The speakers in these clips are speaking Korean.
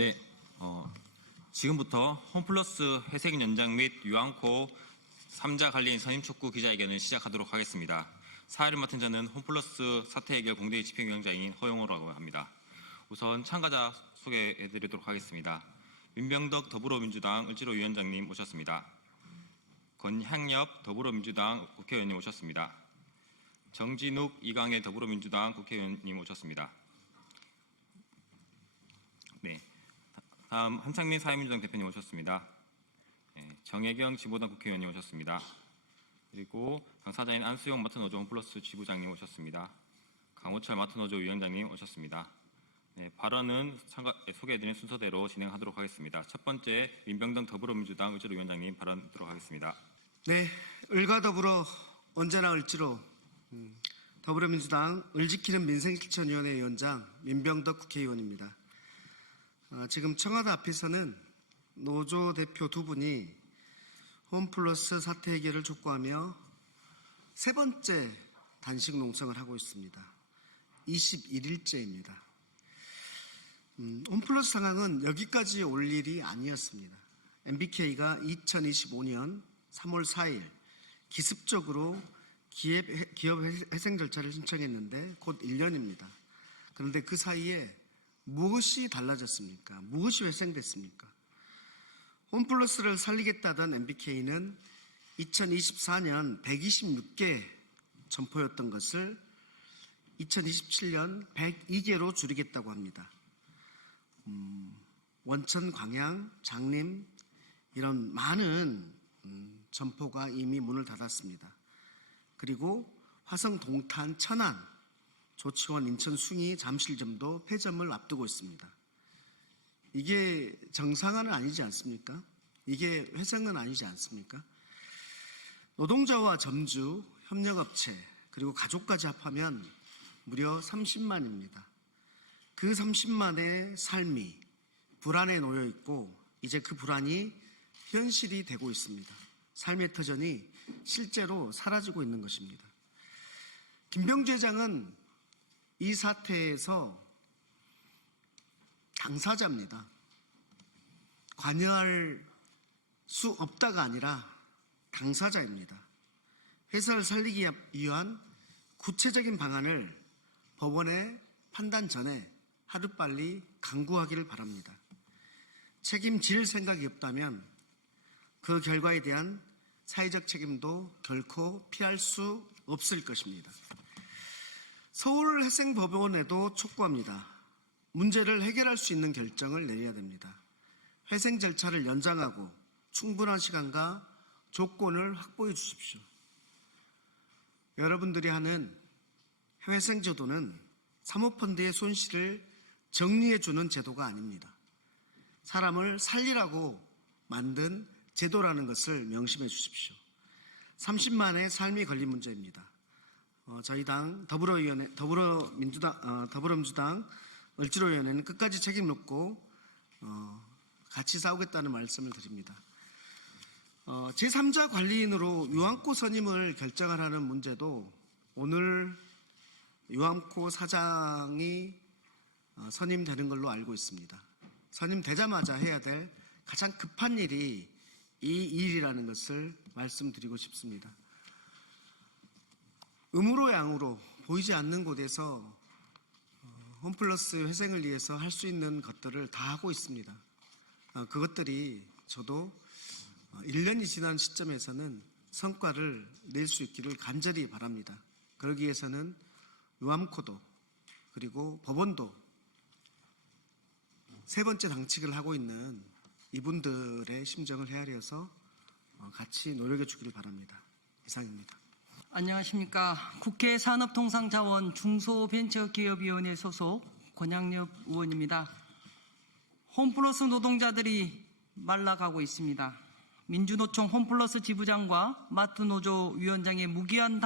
네, 지금부터 홈플러스 회생 연장 및 유한코 3자 관련 선임촉구 기자회견을 시작하도록 하겠습니다. 사회를 맡은 저는 홈플러스 사태 해결 공동의 집행위원장인 허용호라고 합니다. 우선 참가자 소개해드리도록 하겠습니다. 민병덕 더불어민주당 을지로 위원장님 오셨습니다. 권향엽 더불어민주당 국회의원님 오셨습니다. 정진욱 이강일 더불어민주당 국회의원님 오셨습니다. 네, 다음 한창민 사회민주당 대표님 오셨습니다. 정혜경 지보당 국회의원님 오셨습니다. 그리고 당사자인 안수용 마트노조 홈플러스 지부장님 오셨습니다. 강호철 마트노조 위원장님 오셨습니다. 네, 발언은 소개해드린 순서대로 진행하도록 하겠습니다. 첫 번째 민병덕 더불어민주당 을지로 위원장님 발언 듣도록 하겠습니다. 네, 을과 더불어 언제나 을지로 더불어민주당 을지키는 민생실천위원회 위원장 민병덕 국회의원입니다. 지금 청와대 앞에서는 노조 대표 두 분이 홈플러스 사태 해결을 촉구하며 세 번째 단식 농성을 하고 있습니다. 21일째입니다. 홈플러스 상황은 여기까지 올 일이 아니었습니다. MBK가 2025년 3월 4일 기습적으로 기업 회생 절차를 신청했는데 곧 1년입니다. 그런데 그 사이에 무엇이 달라졌습니까? 무엇이 회생됐습니까? 홈플러스를 살리겠다던 MBK는 2024년 126개 점포였던 것을 2027년 102개로 줄이겠다고 합니다. 원천, 광양, 장림 이런 많은 점포가 이미 문을 닫았습니다. 그리고 화성, 동탄, 천안, 조치원, 인천, 숭이, 잠실점도 폐점을 앞두고 있습니다. 이게 정상화는 아니지 않습니까? 이게 회생은 아니지 않습니까? 노동자와 점주, 협력업체, 그리고 가족까지 합하면 무려 30만입니다. 그 30만의 삶이 불안에 놓여 있고 이제 그 불안이 현실이 되고 있습니다. 삶의 터전이 실제로 사라지고 있는 것입니다. 김병주 회장은 이 사태에서 당사자입니다. 관여할 수 없다가 아니라 당사자입니다. 회사를 살리기 위한 구체적인 방안을 법원의 판단 전에 하루빨리 강구하기를 바랍니다. 책임질 생각이 없다면 그 결과에 대한 사회적 책임도 결코 피할 수 없을 것입니다. 서울회생법원에도 촉구합니다. 문제를 해결할 수 있는 결정을 내려야 됩니다. 회생 절차를 연장하고 충분한 시간과 조건을 확보해 주십시오. 여러분들이 하는 회생제도는 사모펀드의 손실을 정리해 주는 제도가 아닙니다. 사람을 살리라고 만든 제도라는 것을 명심해 주십시오. 30만의 삶이 걸린 문제입니다. 저희 당 더불어민주당 을지로위원회는 끝까지 책임 묻고 같이 싸우겠다는 말씀을 드립니다. 제3자 관리인으로 유한코 선임을 결정하라는 문제도 오늘 유한코 사장이 선임되는 걸로 알고 있습니다. 선임되자마자 해야 될 가장 급한 일이 이 일이라는 것을 말씀드리고 싶습니다. 음으로 양으로 보이지 않는 곳에서 홈플러스 회생을 위해서 할 수 있는 것들을 다 하고 있습니다. 그것들이 저도 1년이 지난 시점에서는 성과를 낼 수 있기를 간절히 바랍니다. 그러기 위해서는 유암코도 그리고 법원도 세 번째 당칙을 하고 있는 이분들의 심정을 헤아려서 같이 노력해 주기를 바랍니다. 이상입니다. 안녕하십니까. 국회 산업통상자원 중소벤처기업위원회 소속 권향엽 의원입니다. 홈플러스 노동자들이 말라가고 있습니다. 민주노총 홈플러스 지부장과 마트노조 위원장의 무기한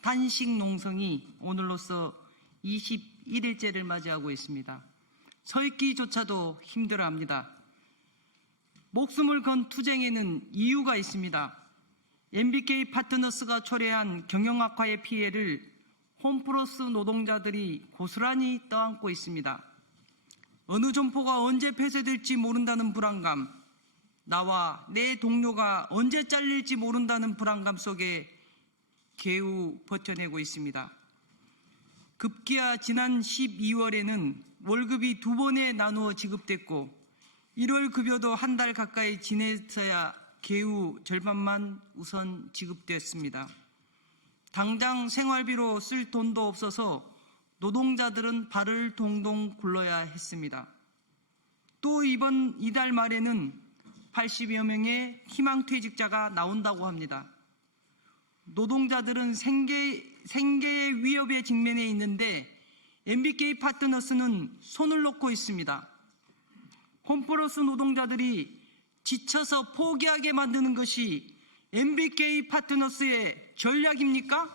단식 농성이 오늘로써 21일째를 맞이하고 있습니다. 서 있기조차도 힘들어합니다. 목숨을 건 투쟁에는 이유가 있습니다. MBK 파트너스가 초래한 경영악화의 피해를 홈플러스 노동자들이 고스란히 떠안고 있습니다. 어느 점포가 언제 폐쇄될지 모른다는 불안감, 나와 내 동료가 언제 잘릴지 모른다는 불안감 속에 겨우 버텨내고 있습니다. 급기야 지난 12월에는 월급이 2번에 나누어 지급됐고 1월 급여도 한 달 가까이 지내서야 겨우 절반만 우선 지급됐습니다. 당장 생활비로 쓸 돈도 없어서 노동자들은 발을 동동 굴러야 했습니다. 또 이달 말에는 80여 명의 희망퇴직자가 나온다고 합니다. 노동자들은 생계의 위협에 직면해 있는데 MBK 파트너스는 손을 놓고 있습니다. 홈플러스 노동자들이 지쳐서 포기하게 만드는 것이 MBK 파트너스의 전략입니까?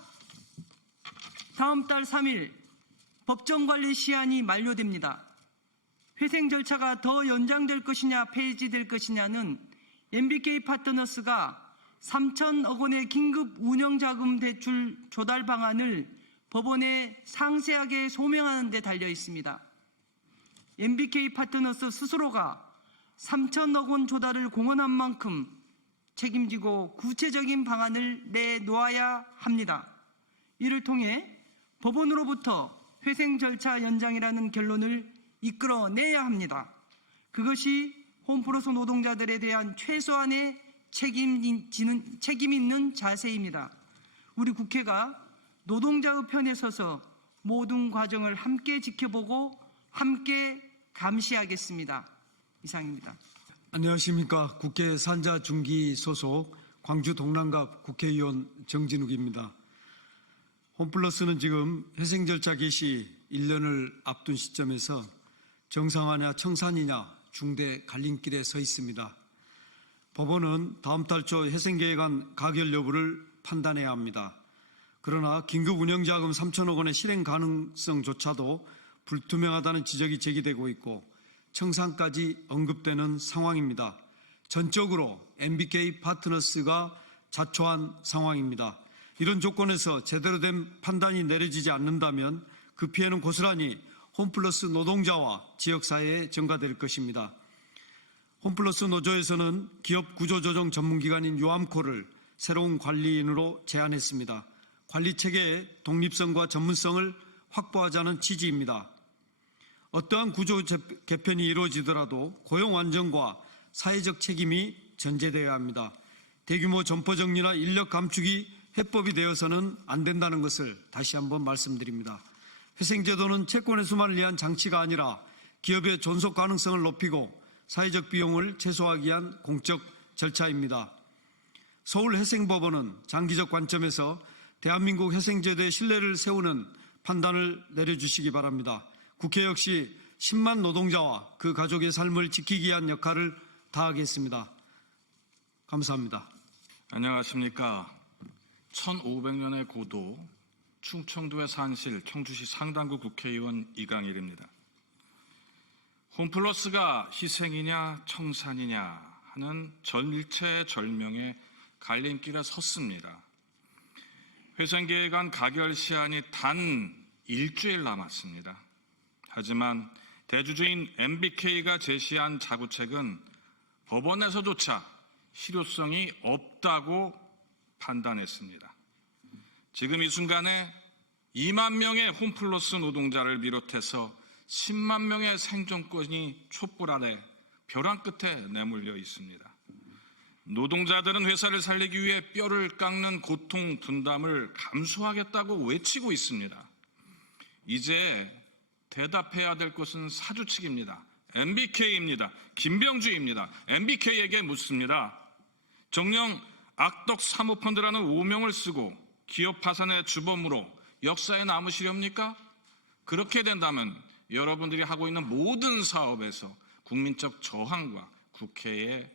다음 달 3일 법정관리 시한이 만료됩니다. 회생 절차가 더 연장될 것이냐 폐지될 것이냐는 MBK 파트너스가 3천억 원의 긴급 운영자금 대출 조달 방안을 법원에 상세하게 소명하는 데 달려 있습니다. MBK 파트너스 스스로가 3천억 원 조달을 공언한 만큼 책임지고 구체적인 방안을 내놓아야 합니다. 이를 통해 법원으로부터 회생 절차 연장이라는 결론을 이끌어내야 합니다. 그것이 홈플러스 노동자들에 대한 최소한의 책임 있는 자세입니다. 우리 국회가 노동자의 편에 서서 모든 과정을 함께 지켜보고 함께 감시하겠습니다. 이상입니다. 안녕하십니까. 국회 산자중기 소속 광주 동남갑 국회의원 정진욱입니다. 홈플러스는 지금 회생 절차 개시 1년을 앞둔 시점에서 정상화냐 청산이냐 중대 갈림길에 서 있습니다. 법원은 다음 달 초 회생계획안 가결 여부를 판단해야 합니다. 그러나 긴급 운영자금 3천억 원의 실행 가능성조차도 불투명하다는 지적이 제기되고 있고 청산까지 언급되는 상황입니다. 전적으로 MBK 파트너스가 자초한 상황입니다. 이런 조건에서 제대로 된 판단이 내려지지 않는다면 그 피해는 고스란히 홈플러스 노동자와 지역사회에 전가될 것입니다. 홈플러스 노조에서는 기업 구조조정 전문기관인 요암코를 새로운 관리인으로 제안했습니다. 관리체계의 독립성과 전문성을 확보하자는 취지입니다. 어떠한 구조 개편이 이루어지더라도 고용 안정과 사회적 책임이 전제되어야 합니다. 대규모 점포 정리나 인력 감축이 해법이 되어서는 안 된다는 것을 다시 한번 말씀드립니다. 회생제도는 채권 회수만을 위한 장치가 아니라 기업의 존속 가능성을 높이고 사회적 비용을 최소화하기 위한 공적 절차입니다. 서울회생법원은 장기적 관점에서 대한민국 회생제도의 신뢰를 세우는 판단을 내려주시기 바랍니다. 국회 역시 10만 노동자와 그 가족의 삶을 지키기 위한 역할을 다하겠습니다. 감사합니다. 안녕하십니까. 1500년의 고도 충청도의 산실 청주시 상당구 국회의원 이강일입니다. 홈플러스가 희생이냐 청산이냐 하는 절체절명의 갈림길에 섰습니다. 회생계획안 가결 시한이 단 일주일 남았습니다. 하지만 대주주인 MBK가 제시한 자구책은 법원에서조차 실효성이 없다고 판단했습니다. 지금 이 순간에 2만 명의 홈플러스 노동자를 비롯해서 10만 명의 생존권이 촛불 아래 벼랑 끝에 내몰려 있습니다. 노동자들은 회사를 살리기 위해 뼈를 깎는 고통 분담을 감수하겠다고 외치고 있습니다. 이제 대답해야 될 것은 사주 측입니다. MBK입니다. 김병주입니다. MBK에게 묻습니다. 정녕 악덕 사모펀드라는 오명을 쓰고 기업 파산의 주범으로 역사에 남으시렵니까? 그렇게 된다면 여러분들이 하고 있는 모든 사업에서 국민적 저항과 국회의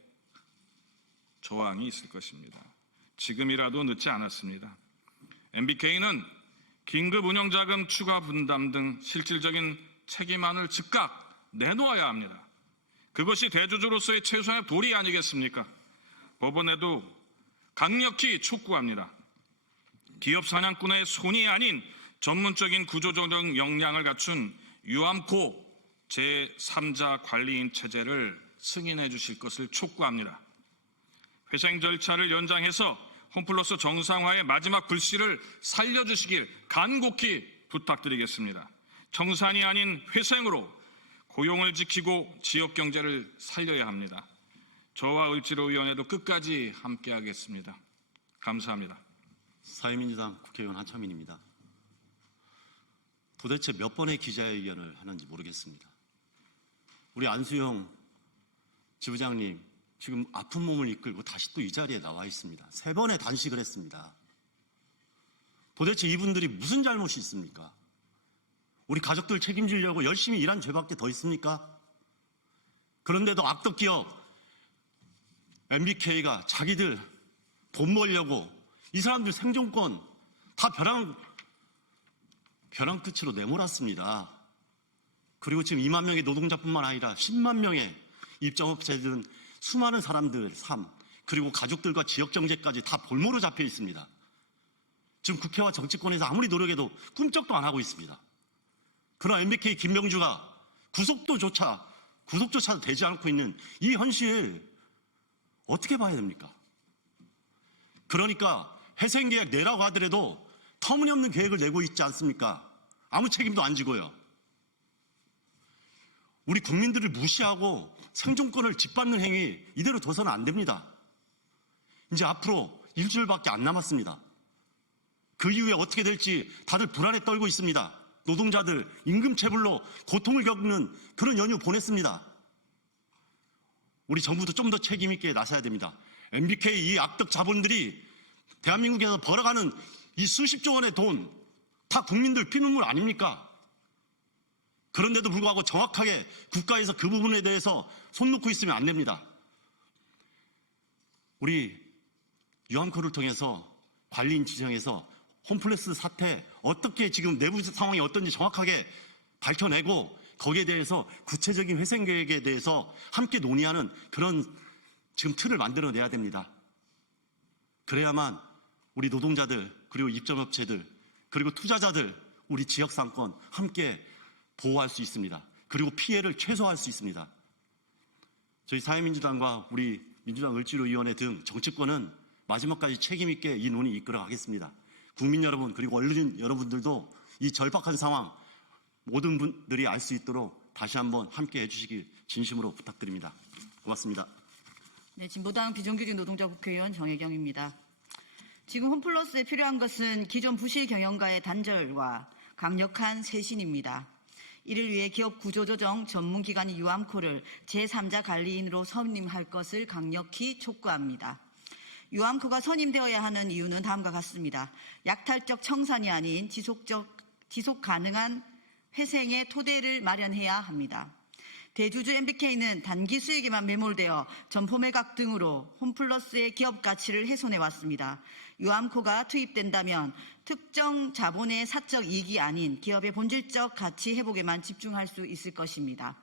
저항이 있을 것입니다. 지금이라도 늦지 않았습니다. MBK는 긴급 운영자금 추가 분담 등 실질적인 책임안을 즉각 내놓아야 합니다. 그것이 대주주로서의 최소한의 도리 아니겠습니까? 법원에도 강력히 촉구합니다. 기업 사냥꾼의 손이 아닌 전문적인 구조조정 역량을 갖춘 요암코 제3자 관리인 체제를 승인해 주실 것을 촉구합니다. 회생 절차를 연장해서 홈플러스 정상화의 마지막 불씨를 살려주시길 간곡히 부탁드리겠습니다. 청산이 아닌 회생으로 고용을 지키고 지역 경제를 살려야 합니다. 저와 을지로위원회도 끝까지 함께하겠습니다. 감사합니다. 사회민주당 국회의원 한창민입니다. 도대체 몇 번의 기자회견을 하는지 모르겠습니다. 우리 안수영 지부장님 지금 아픈 몸을 이끌고 다시 또 이 자리에 나와 있습니다. 3번의 단식을 했습니다. 도대체 이분들이 무슨 잘못이 있습니까? 우리 가족들 책임지려고 열심히 일한 죄밖에 더 있습니까? 그런데도 악덕 기업 MBK가 자기들 돈 벌려고 이 사람들 생존권 다 벼랑 끝으로 내몰았습니다. 그리고 지금 2만 명의 노동자뿐만 아니라 10만 명의 입점업체들은 수많은 사람들 삶 그리고 가족들과 지역경제까지 다 볼모로 잡혀 있습니다. 지금 국회와 정치권에서 아무리 노력해도 꿈쩍도 안 하고 있습니다. 그러나 MBK 김명주가 구속조차도 되지 않고 있는 이 현실 어떻게 봐야 됩니까? 그러니까 회생계약 내라고 하더라도 터무니없는 계획을 내고 있지 않습니까? 아무 책임도 안 지고요. 우리 국민들을 무시하고 생존권을 짓밟는 행위 이대로 둬서는 안 됩니다. 이제 앞으로 일주일밖에 안 남았습니다. 그 이후에 어떻게 될지 다들 불안에 떨고 있습니다. 노동자들 임금체불로 고통을 겪는 그런 연휴 보냈습니다. 우리 정부도 좀 더 책임 있게 나서야 됩니다. MBK 이 악덕 자본들이 대한민국에서 벌어가는 이 수십조 원의 돈 다 국민들 피눈물 아닙니까? 그런데도 불구하고 정확하게 국가에서 그 부분에 대해서 손 놓고 있으면 안 됩니다. 우리 유암코를 통해서 관리인 지정해서 홈플러스 사태 어떻게 지금 내부 상황이 어떤지 정확하게 밝혀내고 거기에 대해서 구체적인 회생 계획에 대해서 함께 논의하는 그런 지금 틀을 만들어내야 됩니다. 그래야만 우리 노동자들 그리고 입점업체들 그리고 투자자들 우리 지역 상권 함께 보호할 수 있습니다. 그리고 피해를 최소화할 수 있습니다. 저희 사회민주당과 우리 민주당 을지로위원회 등 정치권은 마지막까지 책임 있게 이 논의 이끌어 가겠습니다. 국민 여러분 그리고 언론 여러분들도 이 절박한 상황 모든 분들이 알 수 있도록 다시 한번 함께 해주시길 진심으로 부탁드립니다. 고맙습니다. 네, 진보당 비정규직 노동자 국회의원 정혜경입니다. 지금 홈플러스에 필요한 것은 기존 부실 경영가의 단절과 강력한 쇄신입니다. 이를 위해 기업 구조조정 전문기관인 유암코를 제3자 관리인으로 선임할 것을 강력히 촉구합니다. 유암코가 선임되어야 하는 이유는 다음과 같습니다. 약탈적 청산이 아닌 지속 가능한 회생의 토대를 마련해야 합니다. 대주주 MBK는 단기 수익에만 매몰되어 점포 매각 등으로 홈플러스의 기업 가치를 훼손해 왔습니다. 유암코가 투입된다면 특정 자본의 사적 이익이 아닌 기업의 본질적 가치 회복에만 집중할 수 있을 것입니다.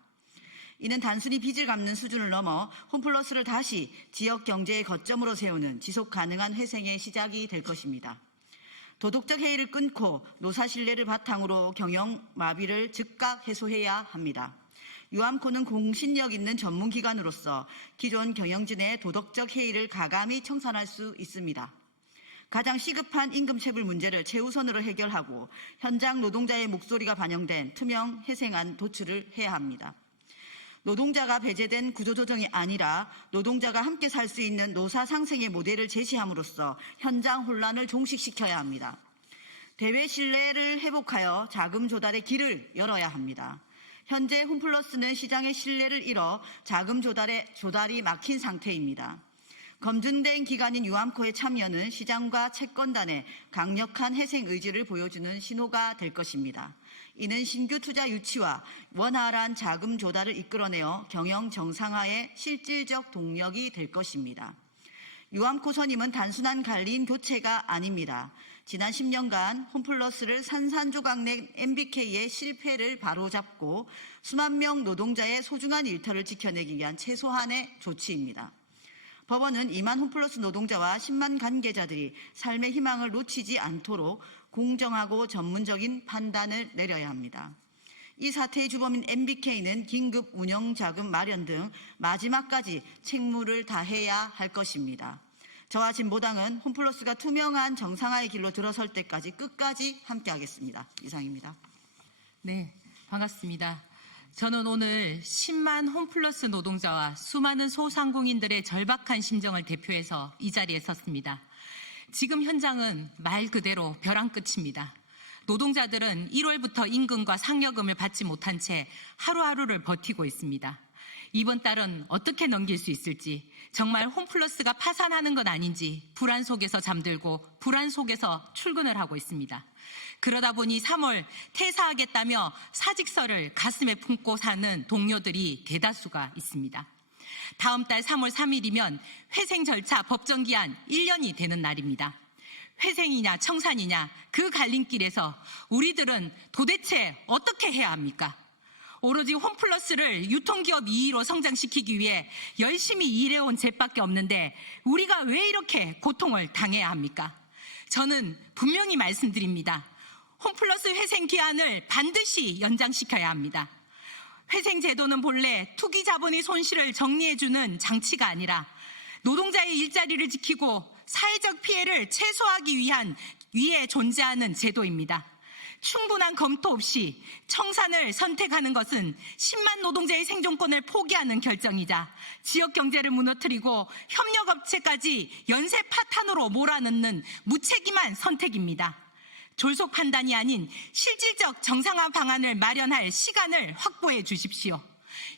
이는 단순히 빚을 갚는 수준을 넘어 홈플러스를 다시 지역 경제의 거점으로 세우는 지속 가능한 회생의 시작이 될 것입니다. 도덕적 해이를 끊고 노사 신뢰를 바탕으로 경영 마비를 즉각 해소해야 합니다. 유암코는 공신력 있는 전문기관으로서 기존 경영진의 도덕적 해이를 가감히 청산할 수 있습니다. 가장 시급한 임금체불 문제를 최우선으로 해결하고 현장 노동자의 목소리가 반영된 투명 회생안 도출을 해야 합니다. 노동자가 배제된 구조조정이 아니라 노동자가 함께 살 수 있는 노사 상생의 모델을 제시함으로써 현장 혼란을 종식시켜야 합니다. 대외 신뢰를 회복하여 자금 조달의 길을 열어야 합니다. 현재 홈플러스는 시장의 신뢰를 잃어 자금 조달이 막힌 상태입니다. 검증된 기관인 유암코의 참여는 시장과 채권단의 강력한 회생 의지를 보여주는 신호가 될 것입니다. 이는 신규 투자 유치와 원활한 자금 조달을 이끌어내어 경영 정상화의 실질적 동력이 될 것입니다. 유암코 선임은 단순한 관리인 교체가 아닙니다. 지난 10년간 홈플러스를 산산조각 낸 MBK의 실패를 바로잡고 수만 명 노동자의 소중한 일터를 지켜내기 위한 최소한의 조치입니다. 법원은 2만 홈플러스 노동자와 10만 관계자들이 삶의 희망을 놓치지 않도록 공정하고 전문적인 판단을 내려야 합니다. 이 사태의 주범인 MBK는 긴급 운영자금 마련 등 마지막까지 책무를 다해야 할 것입니다. 저와 진보당은 홈플러스가 투명한 정상화의 길로 들어설 때까지 끝까지 함께하겠습니다. 이상입니다. 네, 반갑습니다. 저는 오늘 10만 홈플러스 노동자와 수많은 소상공인들의 절박한 심정을 대표해서 이 자리에 섰습니다. 지금 현장은 말 그대로 벼랑 끝입니다. 노동자들은 1월부터 임금과 상여금을 받지 못한 채 하루하루를 버티고 있습니다. 이번 달은 어떻게 넘길 수 있을지, 정말 홈플러스가 파산하는 건 아닌지 불안 속에서 잠들고 불안 속에서 출근을 하고 있습니다. 그러다 보니 3월 퇴사하겠다며 사직서를 가슴에 품고 사는 동료들이 대다수가 있습니다. 다음 달 3월 3일이면 회생 절차 법정기한 1년이 되는 날입니다. 회생이냐 청산이냐 그 갈림길에서 우리들은 도대체 어떻게 해야 합니까? 오로지 홈플러스를 유통기업 2위로 성장시키기 위해 열심히 일해온 jet밖에 없는데 우리가 왜 이렇게 고통을 당해야 합니까? 저는 분명히 말씀드립니다. 홈플러스 회생 기한을 반드시 연장시켜야 합니다. 회생 제도는 본래 투기 자본의 손실을 정리해주는 장치가 아니라 노동자의 일자리를 지키고 사회적 피해를 최소화하기 위해 존재하는 제도입니다. 충분한 검토 없이 청산을 선택하는 것은 10만 노동자의 생존권을 포기하는 결정이자 지역 경제를 무너뜨리고 협력업체까지 연쇄 파탄으로 몰아넣는 무책임한 선택입니다. 졸속 판단이 아닌 실질적 정상화 방안을 마련할 시간을 확보해 주십시오.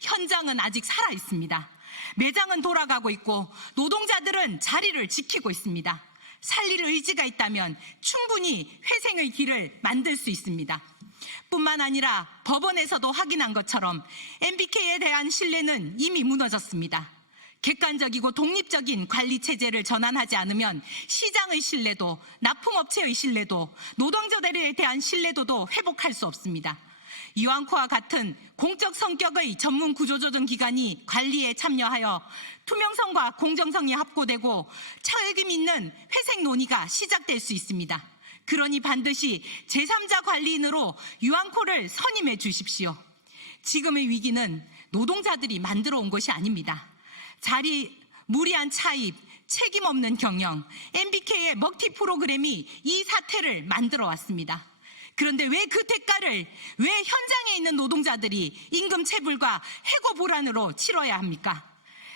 현장은 아직 살아 있습니다. 매장은 돌아가고 있고 노동자들은 자리를 지키고 있습니다. 살릴 의지가 있다면 충분히 회생의 길을 만들 수 있습니다. 뿐만 아니라 법원에서도 확인한 것처럼 MBK에 대한 신뢰는 이미 무너졌습니다. 객관적이고 독립적인 관리체제를 전환하지 않으면 시장의 신뢰도, 납품업체의 신뢰도, 노동자들에 대한 신뢰도도 회복할 수 없습니다. 유한코와 같은 공적 성격의 전문 구조조정 기관이 관리에 참여하여 투명성과 공정성이 확보되고 책임 있는 회생 논의가 시작될 수 있습니다. 그러니 반드시 제3자 관리인으로 유한코를 선임해 주십시오. 지금의 위기는 노동자들이 만들어 온 것이 아닙니다. 무리한 차입, 책임 없는 경영, MBK의 먹튀 프로그램이 이 사태를 만들어 왔습니다. 그런데 왜 그 대가를 왜 현장에 있는 노동자들이 임금 체불과 해고 보란으로 치러야 합니까?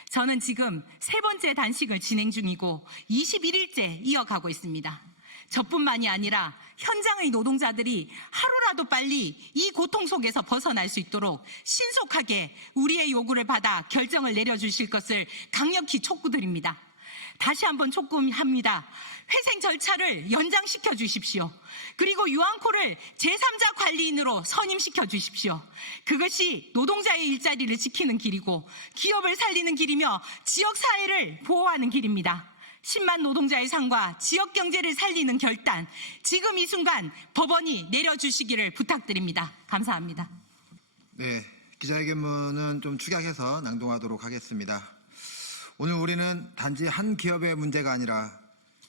저는 지금 3번째 단식을 진행 중이고 21일째 이어가고 있습니다. 저뿐만이 아니라 현장의 노동자들이 하루라도 빨리 이 고통 속에서 벗어날 수 있도록 신속하게 우리의 요구를 받아 결정을 내려주실 것을 강력히 촉구드립니다. 다시 한번 촉구합니다. 회생 절차를 연장시켜 주십시오. 그리고 유한코를 제3자 관리인으로 선임시켜 주십시오. 그것이 노동자의 일자리를 지키는 길이고 기업을 살리는 길이며 지역사회를 보호하는 길입니다. 10만 노동자의 삶과 지역 경제를 살리는 결단, 지금 이 순간 법원이 내려주시기를 부탁드립니다. 감사합니다. 네, 기자회견문은 좀 축약해서 낭독하도록 하겠습니다. 오늘 우리는 단지 한 기업의 문제가 아니라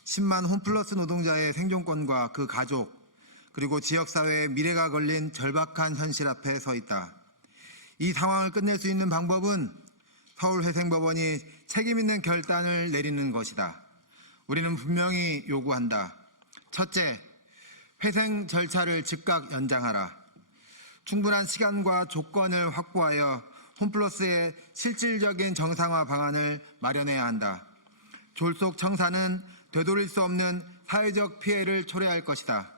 10만 홈플러스 노동자의 생존권과 그 가족, 그리고 지역사회의 미래가 걸린 절박한 현실 앞에 서 있다. 이 상황을 끝낼 수 있는 방법은 서울회생법원이 책임 있는 결단을 내리는 것이다. 우리는 분명히 요구한다. 첫째, 회생 절차를 즉각 연장하라. 충분한 시간과 조건을 확보하여 홈플러스의 실질적인 정상화 방안을 마련해야 한다. 졸속 청산은 되돌릴 수 없는 사회적 피해를 초래할 것이다.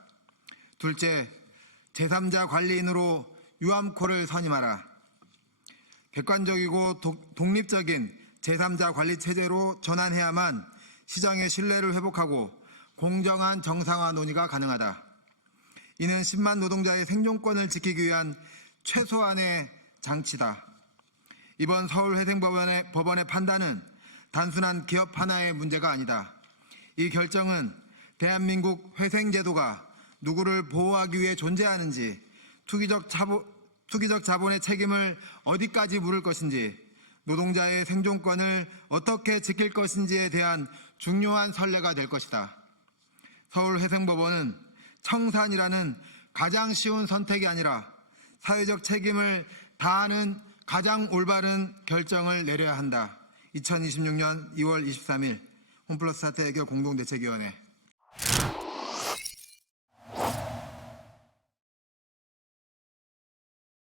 둘째, 제3자 관리인으로 유암코를 선임하라. 객관적이고 독립적인 제3자 관리 체제로 전환해야만 시장의 신뢰를 회복하고 공정한 정상화 논의가 가능하다. 이는 10만 노동자의 생존권을 지키기 위한 최소한의 장치다. 이번 서울회생법원의 판단은 단순한 기업 하나의 문제가 아니다. 이 결정은 대한민국 회생제도가 누구를 보호하기 위해 존재하는지, 투기적 자본의 책임을 어디까지 물을 것인지, 노동자의 생존권을 어떻게 지킬 것인지에 대한 중요한 선례가 될 것이다. 서울회생법원은 청산이라는 가장 쉬운 선택이 아니라 사회적 책임을 다하는 가장 올바른 결정을 내려야 한다. 2026년 2월 23일 홈플러스 사태 해결 공동대책위원회.